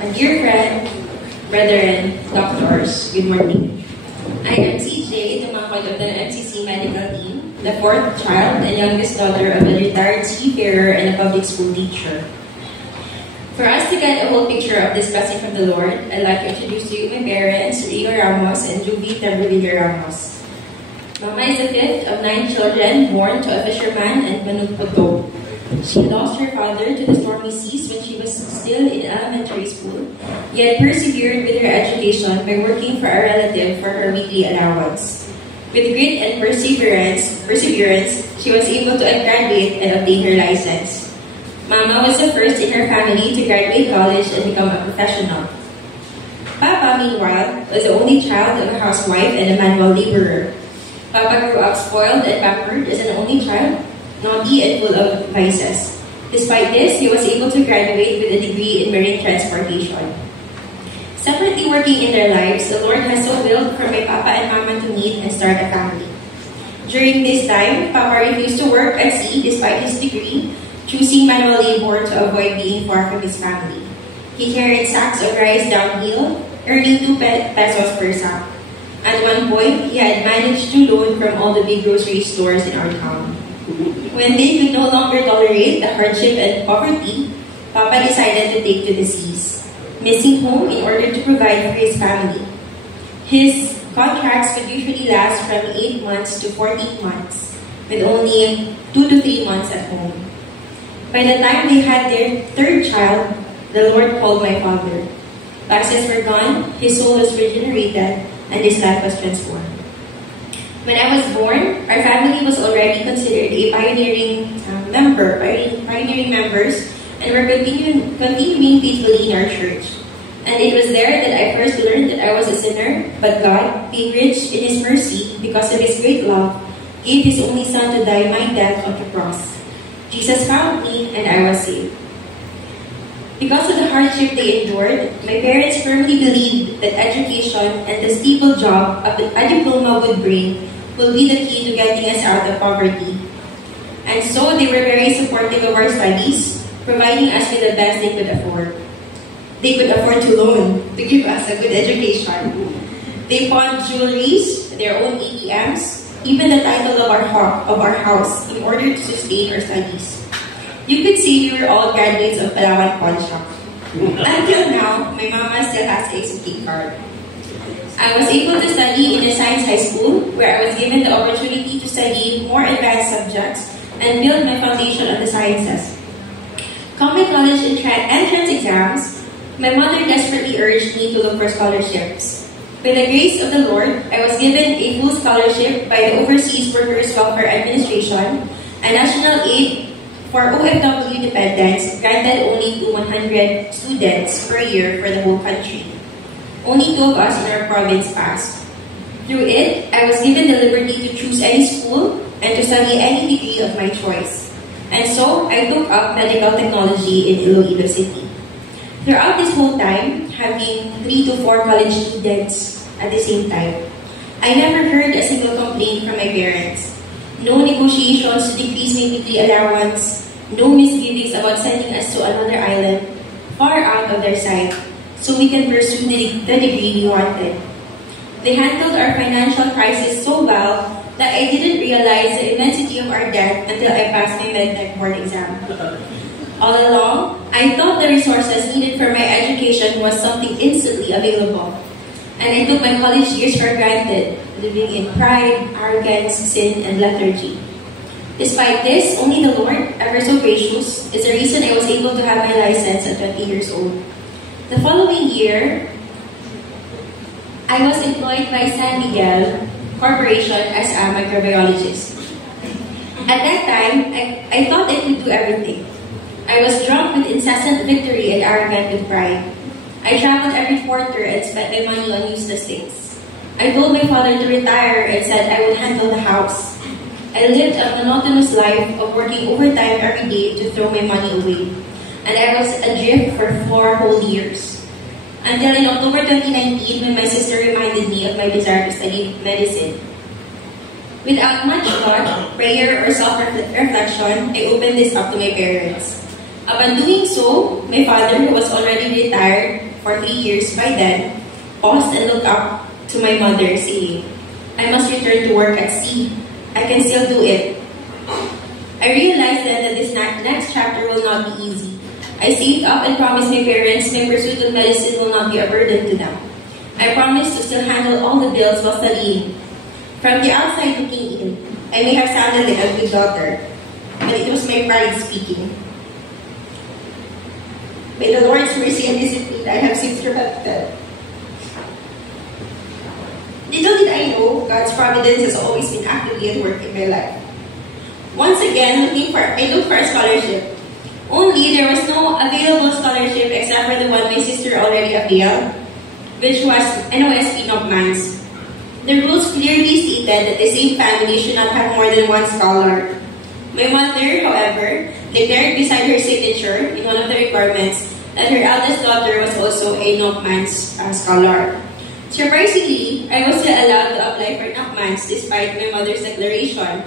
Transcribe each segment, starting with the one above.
Dear friend, brethren, doctors, good morning. I am CJ, tumangkod of the MCC medical team, the fourth child and youngest daughter of a retired seafarer and a public school teacher. For us to get a whole picture of this blessing from the Lord, I'd like to introduce to you my parents, Rio Ramos and Juvie Tabrilla Ramos. Mama is the fifth of 9 children born to a fisherman and manugputo. She lost her father to the stormy seas when she was still in elementary school, yet persevered with her education by working for a relative for her weekly allowance. With grit and perseverance, she was able to graduate and obtain her license. Mama was the first in her family to graduate college and become a professional. Papa, meanwhile, was the only child of a housewife and a manual laborer. Papa grew up spoiled and pampered as an only child, naughty and full of vices. Despite this, he was able to graduate with a degree in marine transportation. Separately working in their lives, the Lord has so willed for my Papa and Mama to meet and start a family. During this time, Papa refused to work at sea despite his degree, choosing manual labor to avoid being far from his family. He carried sacks of rice downhill, earning 2 pesos per sack. At one point, he had managed to loan from all the big grocery stores in our town. When they could no longer tolerate the hardship and poverty, Papa decided to take to the seas, missing home in order to provide for his family. His contracts could usually last from 8 months to 14 months, with only 2 to 3 months at home. By the time they had their 3rd child, the Lord called my father. Taxes were gone, his soul was regenerated, and his life was transformed. When I was born, our family was already considered a pioneering members, and were continuing faithfully in our church. And it was there that I first learned that I was a sinner, but God, being rich in His mercy, because of His great love, gave His only Son to die my death on the cross. Jesus found me, and I was saved. Because of the hardship they endured, my parents firmly believed that education and the stable job a diploma would bring will be the key to getting us out of poverty. And so they were very supportive of our studies, providing us with the best they could afford. They could afford to loan to give us a good education. They pawned jewelries, their own ATMs, even the title of our house in order to sustain our studies. You could see we were all graduates of Palawan Pawn Shop. Until now, my mama still has a SUK card. I was able to study in a science high school where I was given the opportunity to study more advanced subjects and build my foundation on the sciences. Come my college entrance exams, my mother desperately urged me to look for scholarships. By the grace of the Lord, I was given a full scholarship by the Overseas Workers Welfare Administration, a national aid for OFW dependents granted only to 100 students per year for the whole country. Only 2 of us in our province passed. Through it, I was given the liberty to choose any school and to study any degree of my choice. And so, I took up medical technology in Iloilo City. Throughout this whole time, having 3 to 4 college students at the same time, I never heard a single complaint from my parents. No negotiations to decrease my weekly allowance, no misgivings about sending us to another island, far out of their sight, so we can pursue the degree we wanted. They handled our financial crisis so well that I didn't realize the immensity of our debt until I passed my MedTech board exam. All along, I thought the resources needed for my education was something instantly available. And I took my college years for granted, living in pride, arrogance, sin, and lethargy. Despite this, only the Lord, ever so gracious, is the reason I was able to have my license at 20 years old. The following year, I was employed by San Miguel Corporation as a microbiologist. At that time, I thought I could do everything. I was drunk with incessant victory and arrogant with pride. I traveled every quarter and spent my money on useless things. I told my father to retire and said I would handle the house. I lived a monotonous life of working overtime every day to throw my money away. And I was adrift for 4 whole years. Until in October 2019, when my sister reminded me of my desire to study medicine. Without much thought, prayer, or self-reflection, I opened this up to my parents. Upon doing so, my father, who was already retired, for 3 years by then, paused and looked up to my mother, saying, "I must return to work at sea. I can still do it." I realized then that this next chapter will not be easy. I saved up and promised my parents my pursuit of medicine will not be a burden to them. I promised to still handle all the bills while studying. From the outside looking in, I may have sounded like a good daughter, but it was my pride speaking. By the Lord's mercy and discipline, I have since repented. Little did I know, God's providence has always been actively at work in my life. Once again, I looked for a scholarship. Only there was no available scholarship except for the one my sister already availed, which was NOSP Nopmans. The rules clearly stated that the same family should not have more than one scholar. My mother, however, declared beside her signature in one of the requirements that her eldest daughter was also a Nopmans scholar. Surprisingly, I was still allowed to apply for Nopmans despite my mother's declaration.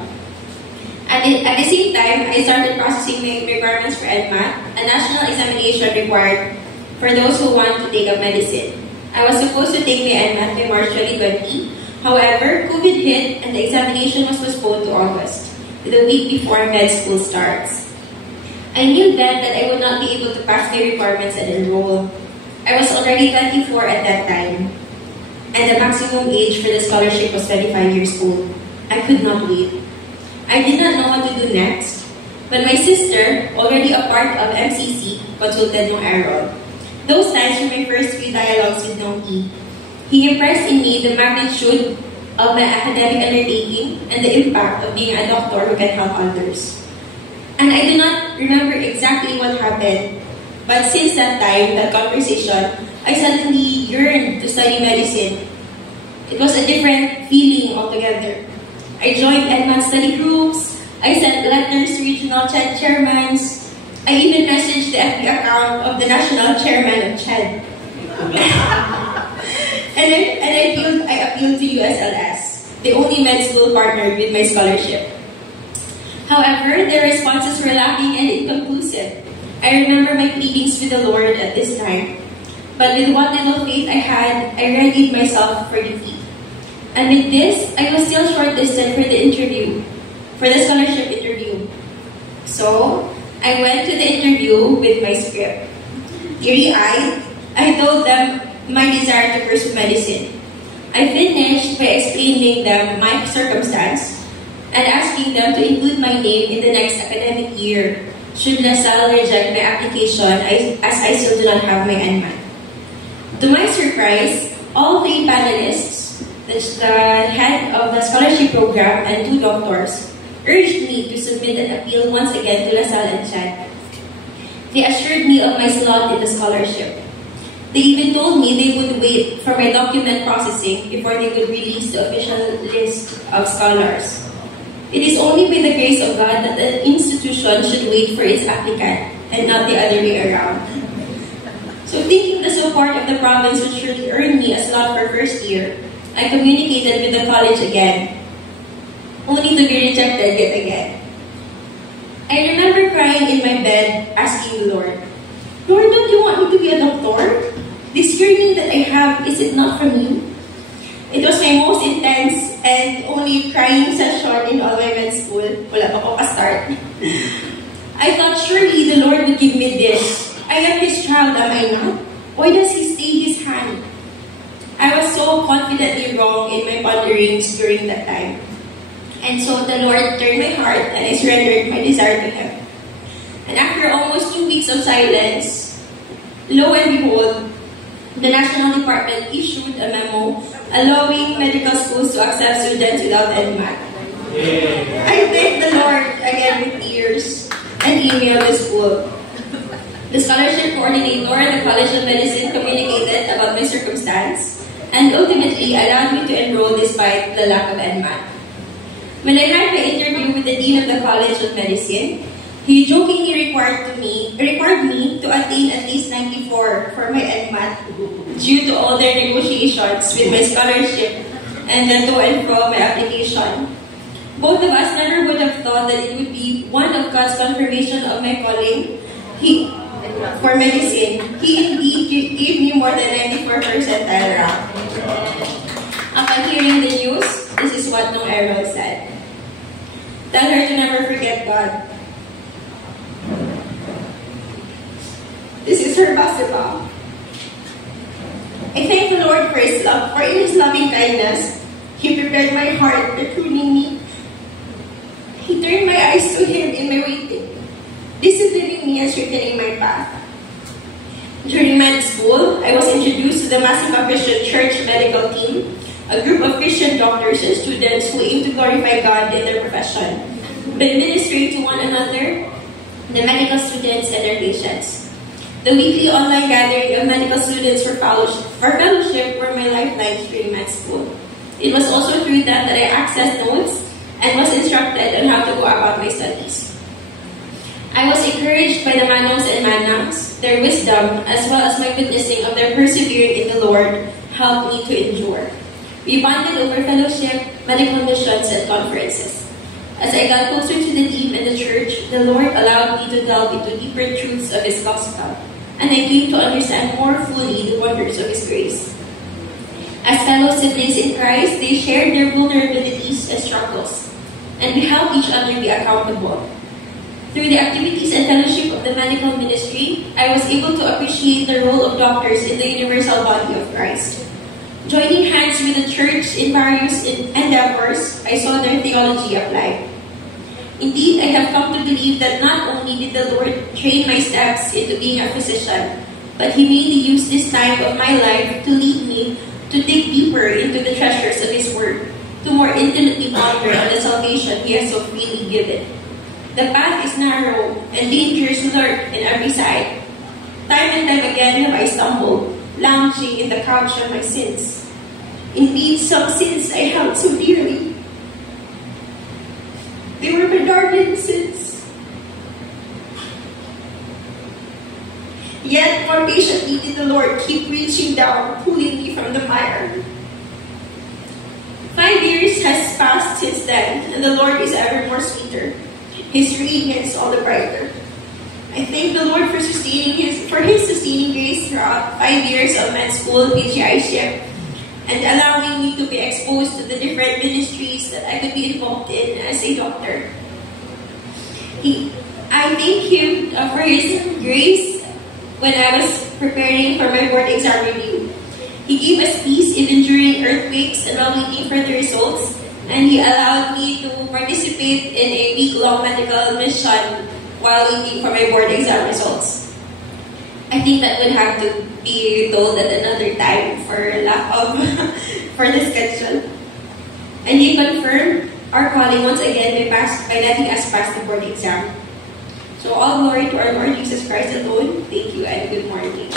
At the same time, I started processing my requirements for NMAT, a national examination required for those who want to take up medicine. I was supposed to take my NMAT by March 2020. However, COVID hit and the examination was postponed to August, the week before med school starts. I knew then that I would not be able to pass my requirements and enroll. I was already 24 at that time, and the maximum age for the scholarship was 25 years old. I could not wait. I did not know what to do next, but my sister, already a part of MCC, consulted Nong Aaron. Those times were my first few dialogues with Nong E. He impressed in me the magnitude of my academic undertaking and the impact of being a doctor who can help others. And I do not remember exactly what happened, but since that time, that conversation, I suddenly yearned to study medicine. It was a different feeling altogether. I joined NMAT study groups, I sent letters to regional CHED chairmen, I even messaged the FB account of the national chairman of CHED. and I appealed to USLS, the only med school partnered with my scholarship. However, their responses were lacking and inconclusive. I remember my pleadings with the Lord at this time, but with what little faith I had, I readied myself for defeat. And with this, I was still shortlisted for the scholarship interview. So, I went to the interview with my script. Teary-eyed, I told them my desire to pursue medicine. I finished by explaining them my circumstance and asking them to include my name in the next academic year should LaSalle reject my application as I still do not have my NMAT. To my surprise, all 3 panelists, the head of the scholarship program and 2 doctors, urged me to submit an appeal once again to LaSalle and CHED. They assured me of my slot in the scholarship. They even told me they would wait for my document processing before they would release the official list of scholars. It is only by the grace of God that an institution should wait for its applicant and not the other way around. So thinking the support of the province would surely earn me a slot for first year, I communicated with the college again, only to be rejected yet again. I remember crying in my bed, asking the Lord, "Lord, don't you want me to be a doctor? This yearning that I have, is it not from you?" It was my most intense and only crying session in all my med school. Wala pa ako ka-start. I thought surely the Lord would give me this. I am His child, am I not? Why does He stay His hand? I was so confidently wrong in my ponderings during that time. And so the Lord turned my heart and I surrendered my desire to Him. And after almost 2 weeks of silence, lo and behold, the National Department issued a memo allowing medical schools to accept students without NMAT. I thanked the Lord again with tears and emailed the school. The scholarship coordinator at the College of Medicine communicated about my circumstance and ultimately allowed me to enroll despite the lack of NMAT. When I had my interview with the Dean of the College of Medicine, he jokingly required me to attain at least 94 for my NMAT due to all their negotiations with my scholarship and the to and fro of my application. Both of us never would have thought that it would be one of God's confirmation of my calling for medicine. He indeed gave me more super percentile rank. Upon hearing the news, this is what Nong Errol said. Tell her to never forget God. This is her basketball. I thank the Lord for His love, for in His loving kindness, He prepared my heart by pruning me. He turned my eyes to Him in my waiting, disciplining me and strengthening my path. During med school, I was introduced to the Massive Christian Church medical team, a group of Christian doctors and students who aim to glorify God in their profession, by ministering to one another, the medical students and their patients. The weekly online gathering of medical students for fellowship were my lifelines during med school. It was also through that I accessed notes and was instructed on how to go about my studies. I was encouraged by the manongs and manangs. Their wisdom, as well as my witnessing of their persevering in the Lord, helped me to endure. We bonded over fellowship, medical missions, and conferences. As I got closer to the team and the church, the Lord allowed me to delve into deeper truths of His gospel, and I came to understand more fully the wonders of His grace. As fellow siblings in Christ, they shared their vulnerabilities and struggles, and we helped each other be accountable. Through the activities and fellowship of the medical ministry, I was able to appreciate the role of doctors in the universal body of Christ. Joining hands with the church in various endeavors, I saw their theology applied. Indeed, I have come to believe that not only did the Lord train my steps into being a physician, but He made use this time of my life to lead me to dig deeper into the treasures of His Word, to more intimately ponder on the salvation He has so freely given. The path is narrow, and dangers lurk in every side. Time and time again have I stumbled, lounging in the couch of my sins. Indeed, some sins I held so dearly. They were my darling sins. Yet, more patiently did the Lord keep reaching down, pulling me from the mire. 5 years has passed since then, and the Lord is ever more sweeter. His radiance all the brighter. I thank the Lord for His sustaining grace throughout 5 years of med school PGI-ship, and allowing me to be exposed to the different ministries that I could be involved in as a doctor. I thank Him for His grace when I was preparing for my board exam review. He gave us peace even during earthquakes and while waiting for the results, and He allowed me to participate in a week-long medical mission while waiting for my board exam results. I think that would have to be told at another time for lack of for discussion. And He confirmed our calling once again by letting us pass the board exam. So all glory to our Lord Jesus Christ alone. Thank you and good morning.